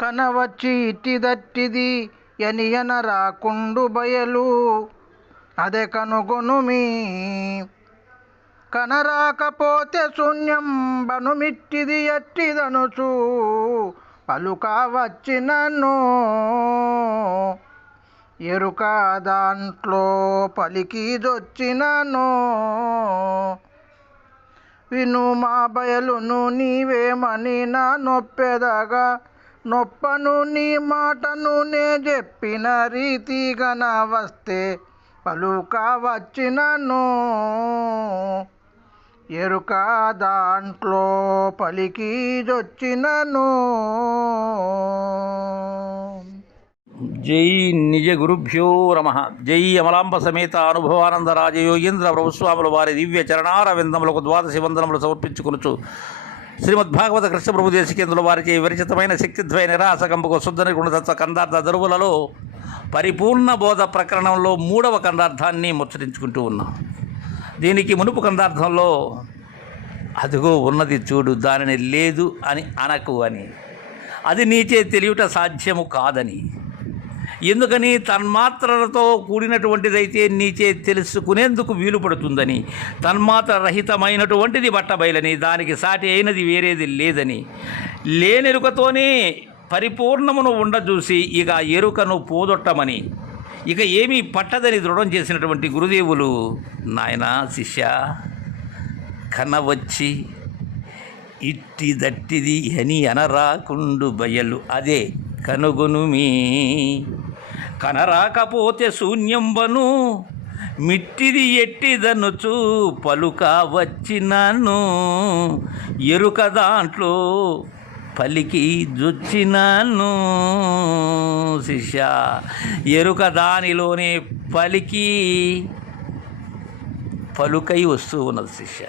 కనవచ్చి దట్టిది ఎనియన రాకుండు బయలు. అదే కనుగొనుమి కనరాకపోతే శూన్యం బనుమిట్టిది ఎట్టిదనుచు. పలుక వచ్చినను ఎరుక దాంట్లో పలికి జొచ్చినను. విను మా బయలును నీవేమని నా నొప్పెదగా. నొప్పను నీ మాటను నే చెప్పిన రీతిగన వస్తే పలుక వచ్చినను. ఎరుక దాంట్లో పలికి జొచ్చినను. జై నిజ గురుభ్యో నమ. జై అమలాంబ సమేత అనుభవానంద రాజయోగేంద్ర ప్రభుస్వాముల వారి దివ్య చరణారవిందములకు ద్వాదశి వందనములు సమర్పించుకొనుచు. శ్రీమద్భాగవత కృష్ణ ప్రభు దేశికేంద్రుల వారికి విరచితమైన శక్తిద్వయ నిరాసకంబకు శుద్ధని గుణతత్వ కందార్థ దరువులలో పరిపూర్ణ బోధ ప్రకరణంలో మూడవ కందార్థాన్ని ముచ్చరించుకుంటూ ఉన్నాం. దీనికి మునుపు కందార్థంలో అదిగో ఉన్నది చూడు దానిని లేదు అని అనకు అని. అది నీచే తెలియట సాధ్యము కాదని. ఎందుకని తన్మాత్రలతో కూడినటువంటిదైతే నీచే తెలుసుకునేందుకు వీలు పడుతుందని తన్మాత్ర రహితమైనటువంటిది బట్టబయలని దానికి సాటి అయినది వేరేది లేదని. లేనెరుకతోనే పరిపూర్ణమును ఉండజూసి ఇక ఎరుకను పోదొట్టమని. ఇక ఏమీ పట్టదని దృఢం చేసినటువంటి గురుదేవులు నాయన శిష్య కనవచ్చి ఇట్టి దట్టిది అని అనరాకుండు బయలు అదే కనుగొనుమి కనరాకపోతే శూన్యంబను మిట్టిది ఎట్టిదనుచు పలుక వచ్చినాను ఎరుక దాంట్లో పలికి జొచ్చినాను. శిష్య ఎరుక దానిలోనే పలికి పలుకై వస్తూ ఉన్నది శిష్య.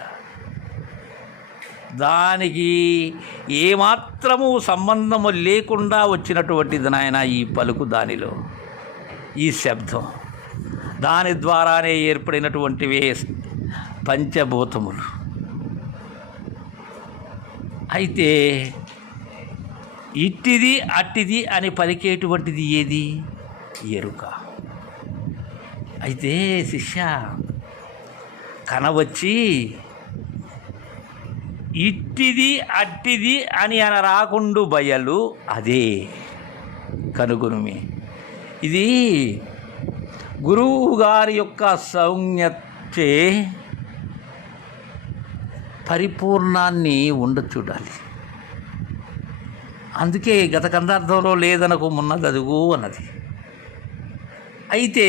దానికి ఏమాత్రము సంబంధము లేకుండా వచ్చినటువంటిది నాయన ఈ పలుకు దానిలో. ఈ శబ్దం. దాని ద్వారానే ఏర్పడినటువంటివే పంచభూతములు. అయితే ఇట్టిది అట్టిది అని పలికేటువంటిది ఏది? ఎరుక. అయితే శిష్య కనవచ్చి ఇట్టిది అట్టిది అని అన రాకుండు బయలు అదే కనుగొనుమే. ఇది గురువు గారి యొక్క సౌజ్ఞతే పరిపూర్ణాన్ని ఉండ చూడాలి. అందుకే గత కందార్థంలో లేదనకు మున్నది అదుగు అన్నది. అయితే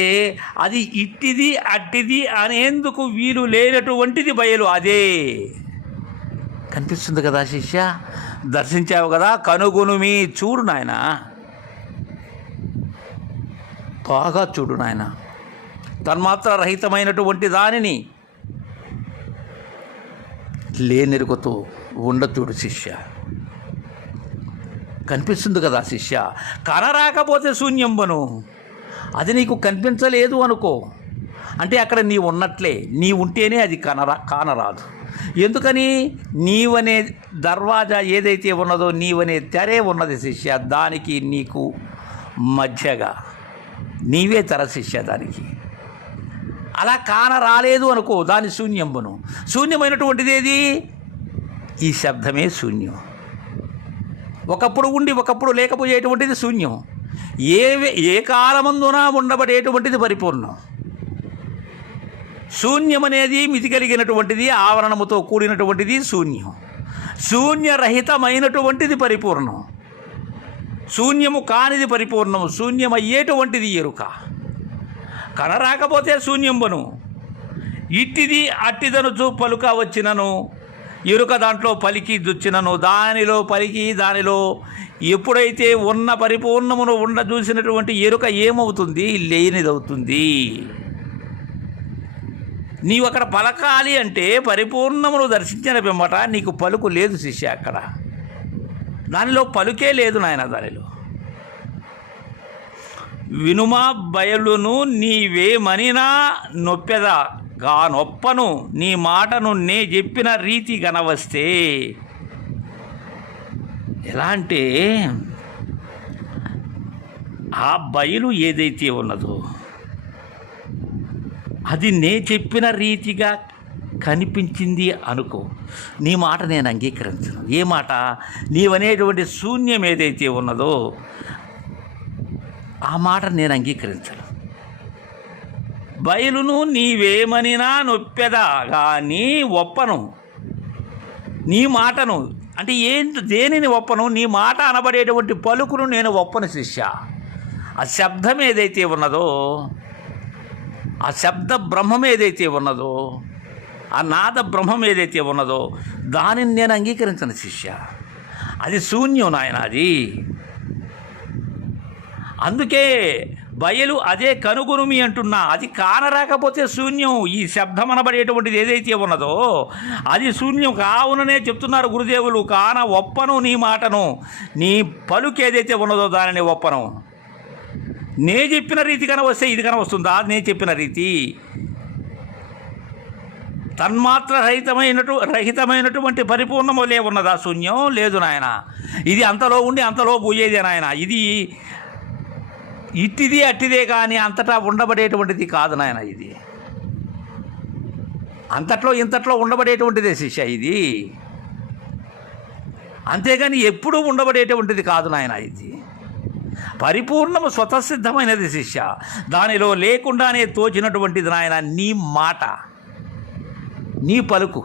అది ఇట్టిది అట్టిది అనేందుకు వీలు లేనటువంటిది బయలు అదే. కనిపిస్తుంది కదా శిష్య? దర్శించావు కదా? కనుగొను మీ చూడు నాయన. బాగా చూడు నాయన. తన్మాత్ర రహితమైనటువంటి దానిని లేనెరుకతో ఉండ చూడు శిష్య. కనిపిస్తుంది కదా శిష్య కనరాకపోతే శూన్యంబను. అది నీకు కనిపించలేదు అనుకో. అంటే అక్కడ నీ ఉన్నట్లే నీ ఉంటేనే అది కనరా కానరాదు ఎందుకని? నీవనే దర్వాజా ఏదైతే ఉన్నదో నీవనే తెరే ఉన్నది శిష్య దానికి నీకు మధ్యగా. నీవే తరశిష్య దానికి. అలా కాన రాలేదు అనుకో దాని శూన్యంబును. శూన్యమైనటువంటిది ఏది ఈ శబ్దమే శూన్యం. ఒకప్పుడు ఉండి ఒకప్పుడు లేకపోయేటువంటిది శూన్యం. ఏ ఏ కాలమందున ఉండబడేటువంటిది పరిపూర్ణం. శూన్యం అనేది మితి కలిగినటువంటిది ఆవరణముతో కూడినటువంటిది శూన్యం. శూన్యరహితమైనటువంటిది పరిపూర్ణం. శూన్యము కానిది పరిపూర్ణము శూన్యమయ్యేటువంటిది ఎరుక. కనరాకపోతే శూన్యంబను. ఇట్టిది అట్టిదనుచు పలుక వచ్చినను. ఎరుక దాంట్లో పలికి దుచ్చినను. దానిలో పలికి దానిలో ఎప్పుడైతే ఉన్న పరిపూర్ణమును ఉండ చూసినటువంటి ఎరుక ఏమవుతుంది? లేనిదవుతుంది. నీవు అక్కడ పలకాలి అంటే పరిపూర్ణమును దర్శించిన పిమ్మట నీకు పలుకు లేదు శిష్య అక్కడ. దానిలో పలుకే లేదు నాయన దానిలో. వినుమా బయలును నీవేమనినా నొప్పెదా? గా నొప్పను నీ మాటను నే చెప్పిన రీతి గనవస్తే. ఎలా అంటే ఆ బయలు ఏదైతే ఉన్నదో అది నే చెప్పిన రీతిగా కనిపించింది అనుకో. నీ మాట నేను అంగీకరించను. ఏ మాట? నీవనేటువంటి శూన్యం ఏదైతే ఉన్నదో ఆ మాట నేను అంగీకరించను. బయలును నీవేమనినా నొప్పెదా కానీ ఒప్పను నీ మాటను అంటే ఏంటి దేనిని ఒప్పను? నీ మాట అనబడేటువంటి పలుకును నేను ఒప్పను శిష్య. ఆ శబ్దం ఏదైతే ఉన్నదో ఆ శబ్ద బ్రహ్మం ఏదైతే ఉన్నదో ఆ నాద బ్రహ్మం ఏదైతే ఉన్నదో దానిని నేను అంగీకరించను శిష్య. అది శూన్యం నాయన అది. అందుకే బయలు అదే కనుగొనుమి అంటున్నా. అది కానరాకపోతే శూన్యం. ఈ శబ్దం అనబడేటువంటిది ఏదైతే ఉన్నదో అది శూన్యం కావుననే చెప్తున్నారు గురుదేవులు. కాన ఒప్పను నీ మాటను. నీ పలుకు ఏదైతే ఉన్నదో దానిని ఒప్పను. నే చెప్పిన రీతి కన వస్తే ఇది కన వస్తుందా నే చెప్పిన రీతి. తన్మాత్ర రహితమైనటు రహితమైనటువంటి పరిపూర్ణములే ఉన్నదా శూన్యం? లేదు నాయన. ఇది అంతలో ఉండి అంతలో పోయేదే నాయన. ఇది ఇట్టిది అట్టిదే కానీ అంతటా ఉండబడేటువంటిది కాదు నాయన ఇది. అంతట్లో ఇంతట్లో ఉండబడేటువంటిదే శిష్య ఇది. అంతేగాని ఎప్పుడూ ఉండబడేటువంటిది కాదు నాయన ఇది. పరిపూర్ణము స్వతసిద్ధమైనది శిష్య. దానిలో లేకుండానే తోచినటువంటిది నాయన నీ మాట. నీ పలుకు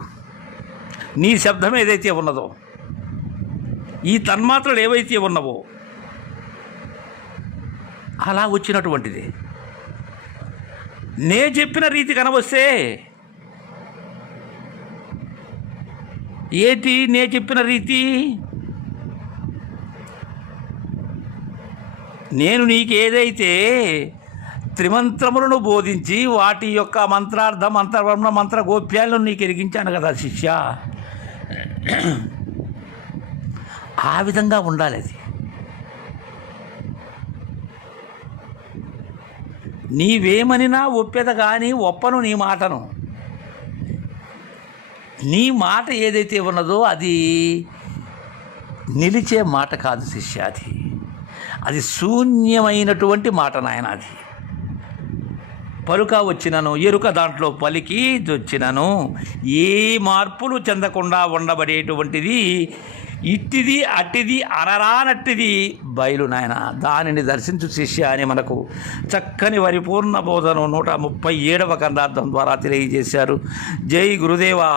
నీ శబ్దం ఏదైతే ఉన్నదో ఈ తన్మాత్రలు ఏవైతే ఉన్నవో అలా వచ్చినటువంటిది. నే చెప్పిన రీతి కనవస్తే ఏటి నే చెప్పిన రీతి? నేను నీకు ఏదైతే త్రిమంత్రములను బోధించి వాటి యొక్క మంత్రార్థ మంత్రవర్ణ మంత్ర గోప్యాలను నీకు ఎరిగించాను కదా శిష్య. ఆ విధంగా ఉండాలి అది. నీవేమనినా ఒప్పెద కానీ ఒప్పను నీ మాటను. నీ మాట ఏదైతే ఉన్నదో అది నిలిచే మాట కాదు శిష్య అది. అది శూన్యమైనటువంటి మాట నాయన అది. పలుక వచ్చినను ఎరుక దాంట్లో పలికి వచ్చినను ఏ మార్పులు చెందకుండా ఉండబడేటువంటిది ఇట్టిది అట్టిది అనరానట్టిది బయలు నాయన. దానిని దర్శించు శిష్య అని మనకు చక్కని పరిపూర్ణ బోధను నూట ముప్పై ఏడవ కందార్థం ద్వారా తెలియజేశారు. జై గురుదేవా.